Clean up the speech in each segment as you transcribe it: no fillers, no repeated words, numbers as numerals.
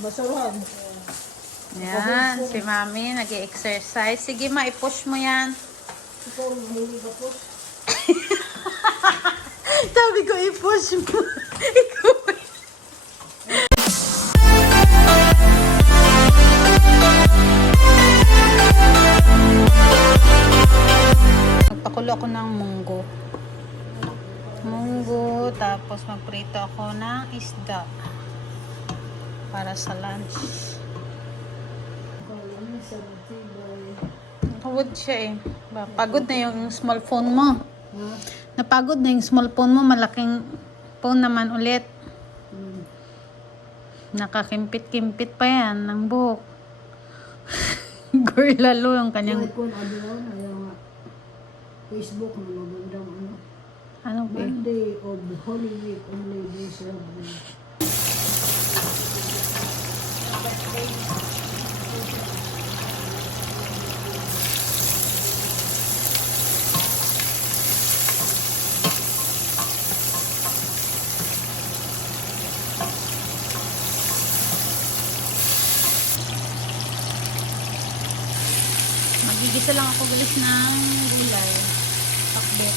Basurahan. Yan, si Mami nag-exercise. Sige ma, i-push mo yan. Ikaw, hindi ka po. Sabi ko, i-push mo. Ikaw. Magpakulo ako ng munggo. Munggo, tapos magprito ako ng isda. Para sa lunch. Pagod siya eh. Pagod na yung small phone mo. Napagod na yung small phone mo. Malaking phone naman ulit. Nakakimpit-kimpit pa yan ng buhok. Girl, lalo yung kanyang... Facebook na magandang ano. Anong ba? Monday of Holy Week, only days of the Magigisa lang ako gulis ng gulay. Pakbet.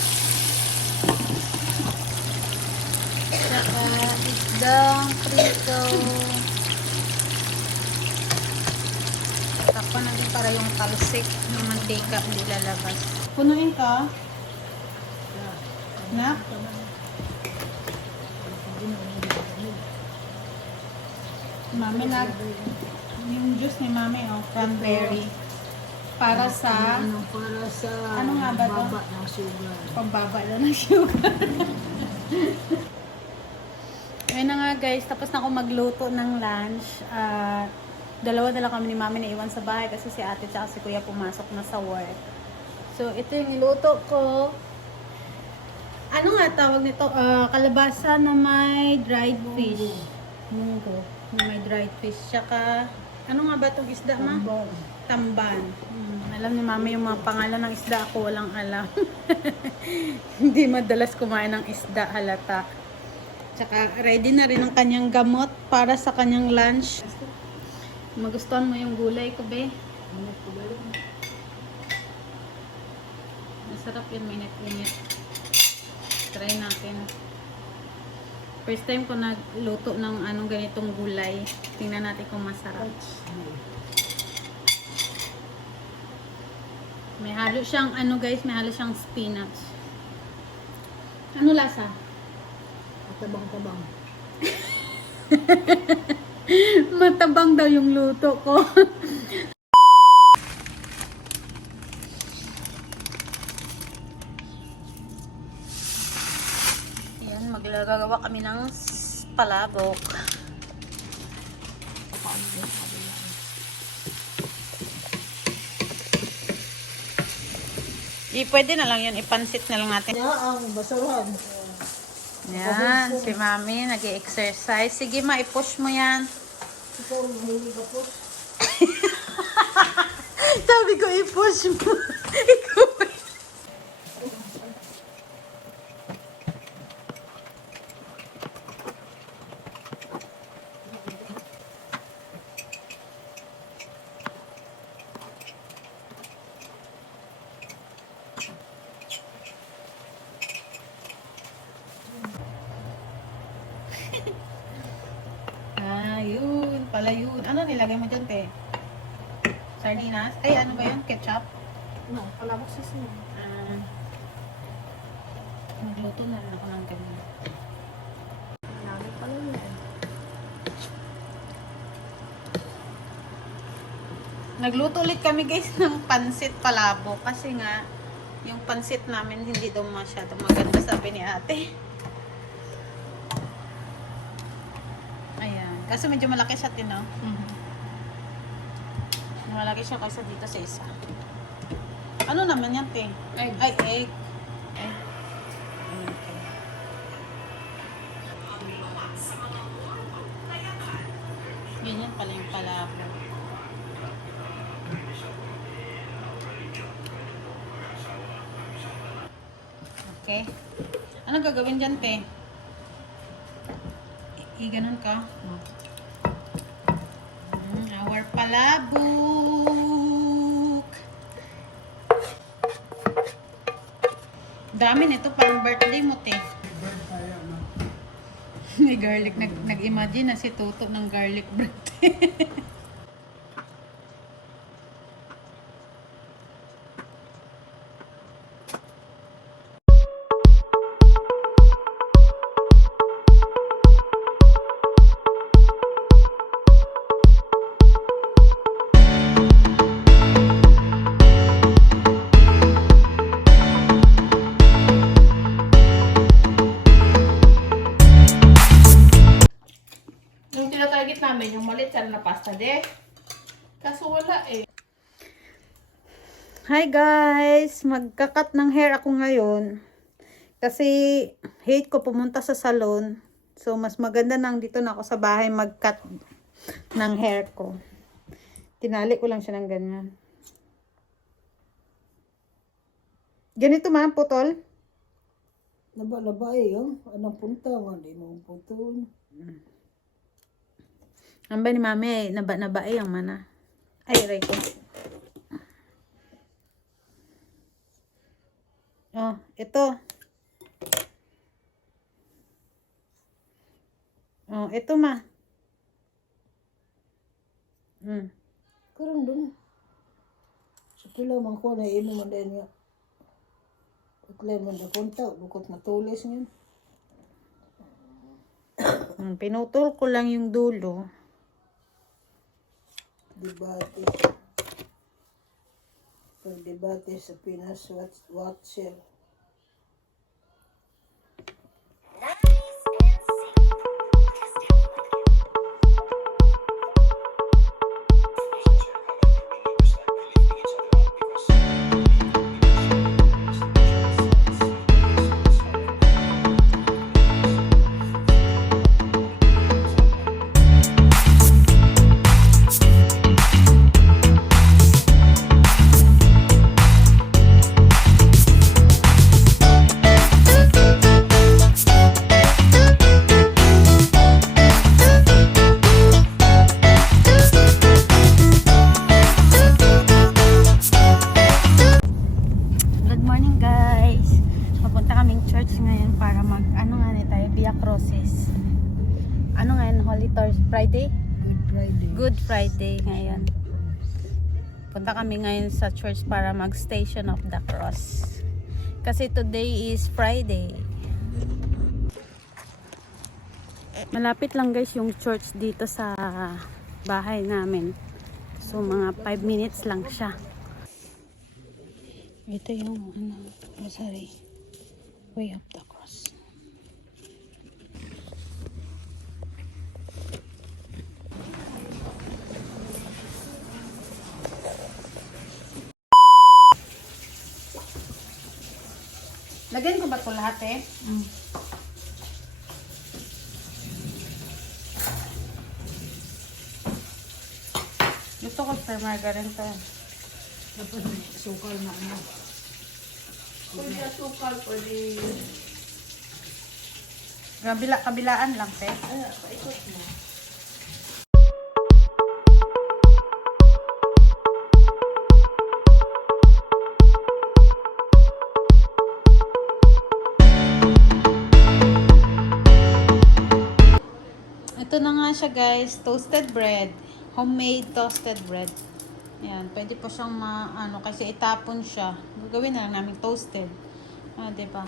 Saka isdang prito. Takpan natin para yung talsik ng mantika hindi lalabas. Punuin ka. Na? Mami nag yung juice ni Mami cranberry. Para sa ano nga ba to? baba ng sugar. Pambaba na ng sugar. Ayun na nga guys, tapos na ako magluto ng lunch. Dalawa na lang kami ni Mami na iwan sa bahay kasi si ate at si kuya pumasok na sa work. So ito yung iluto ko. Ano nga tawag nito? Kalabasa na may dried fish. Munggo. Na may dried fish. Tsaka, ano nga ba itong isda ma? Tamban. Alam ni Mami yung mga pangalan ng isda, ako walang alam. Hindi madalas kumain ng isda, halata. Tsaka ready na rin ang kanyang gamot para sa kanyang lunch. Magustuhan mo yung gulay ko, be? Masarap yun, minit-minit. Try natin. First time ko nagluto ng anong ganitong gulay. Tingnan natin kung masarap. May halo siyang, ano guys, may halo siyang spinach. Ano lasa? Matabang-tabang. Matabang daw yung luto ko. Ayan, maglagawa kami ng palabok. Pwede na lang yun, ipansit na lang natin. Ang basurahan. Yan, si Mami nag-exercise. Sige ma, i-push mo yan. Ikaw, hindi ka po. Sabi ko, i-push mo. Ikaw. Yun pala yun. Ano nilagay mo dyan, te? Sardinas? Ay, ano ba yun? Ketchup? No, palabok sa sino. Magluto na rin ako ng ganyan. Lagi pala yun. Nagluto ulit kami guys ng pansit palabo. Kasi nga, yung pansit namin hindi daw masyado maganda, sabi ni ate. Ayan. Kasi medyo malaki siya, tino. Malaki siya kaysa dito sa isa. Ano naman yan, te? Egg. Ay, egg. Okay. Ganyan pala yung palabo. Okay. Ano gagawin dyan, te? I-ganon ka. palabok. Dami nito pang birthday mo, te. May garlic. Nag-imagine na si Toto ng garlic bread. Yung tinatarget namin, yung maliit sana na pasta, de. Kaso wala eh. Hi guys! Magka-cut ng hair ako ngayon. Kasi hate ko pumunta sa salon. So mas maganda nang dito na ako sa bahay mag-cut ng hair ko. Tinali ko lang siya ng ganyan. Ganito man, putol. Laba-laba eh, oh. Anong punta nga, di mo putol. Ang ba ni mami, naba eh ang mana. Ay, aray ko. Oh, ito. Oh, ito ma. Karang dun. Sa pila man ko na ino man din nga. Pagkala man na punta, bukot matulis ngayon. Pinutol ko lang yung dulo. Debate. Pag-debate sa Pinas Watcher. Good morning guys. Papunta kaming church ngayon para mag ano nga ni tayo, Via Crucis. Ano ngayon, Holy Thursday, Friday? Good Friday. Good Friday ngayon. Punta kami ngayon sa church para mag Station of the Cross. Kasi today is Friday. Malapit lang guys yung church dito sa bahay namin. So mga 5 minutes lang siya. Ito yung ano, rosary. Way of the cross. Lagyan ko ba ito lahat eh? Gusto ko sir margarine to. Dapat may sukal na ano. Pwede sukal, pwede. Kabilaan lang te. Ay, paikot mo. Ito na nga siya guys, toasted bread. Homemade toasted bread. Yan, pwede po siyang kasi itapon siya. Gagawin na lang namin toasted. Diba?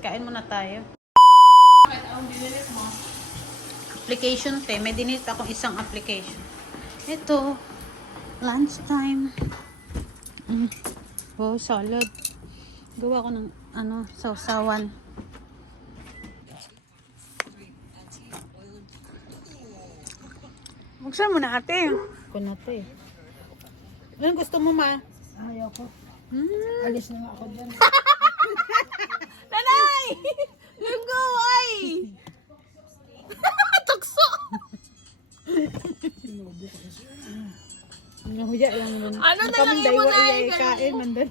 Kain muna tayo. Kahit anong dinilit mo. Application te, may dinit akong isang application. Ito, lunch time. Wow, salad. Gawa ko ng sausawan. Buksan mo na ate. Ako na ate. Anong gusto mo ma? Ayaw ko. Alis na nga ako dyan. Nanay! Lunggo ay! Tukso! Nahuya lang nun. Ano na lang Kaming yung daywa mga iya kain man din.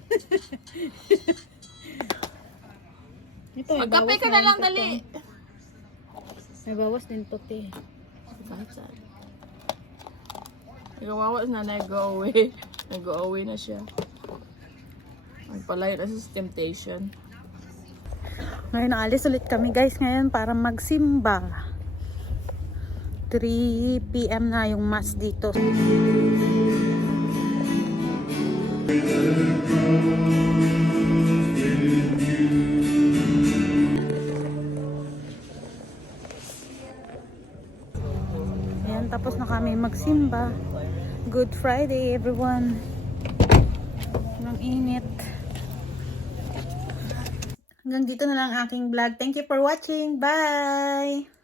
Ito, may Magkape bawas ka na lang, ito. dali. May bawas din to te. Kahit saan. Kawawa na nag-go away. Nag-go away na siya. Nagpalayo na siya sa temptation. Ngayon naalis ulit kami guys ngayon para magsimba. 3 PM na yung mass dito. Ayan, tapos na kami magsimba. Good Friday everyone. Ang init. Hanggang dito na lang aking vlog. Thank you for watching. Bye!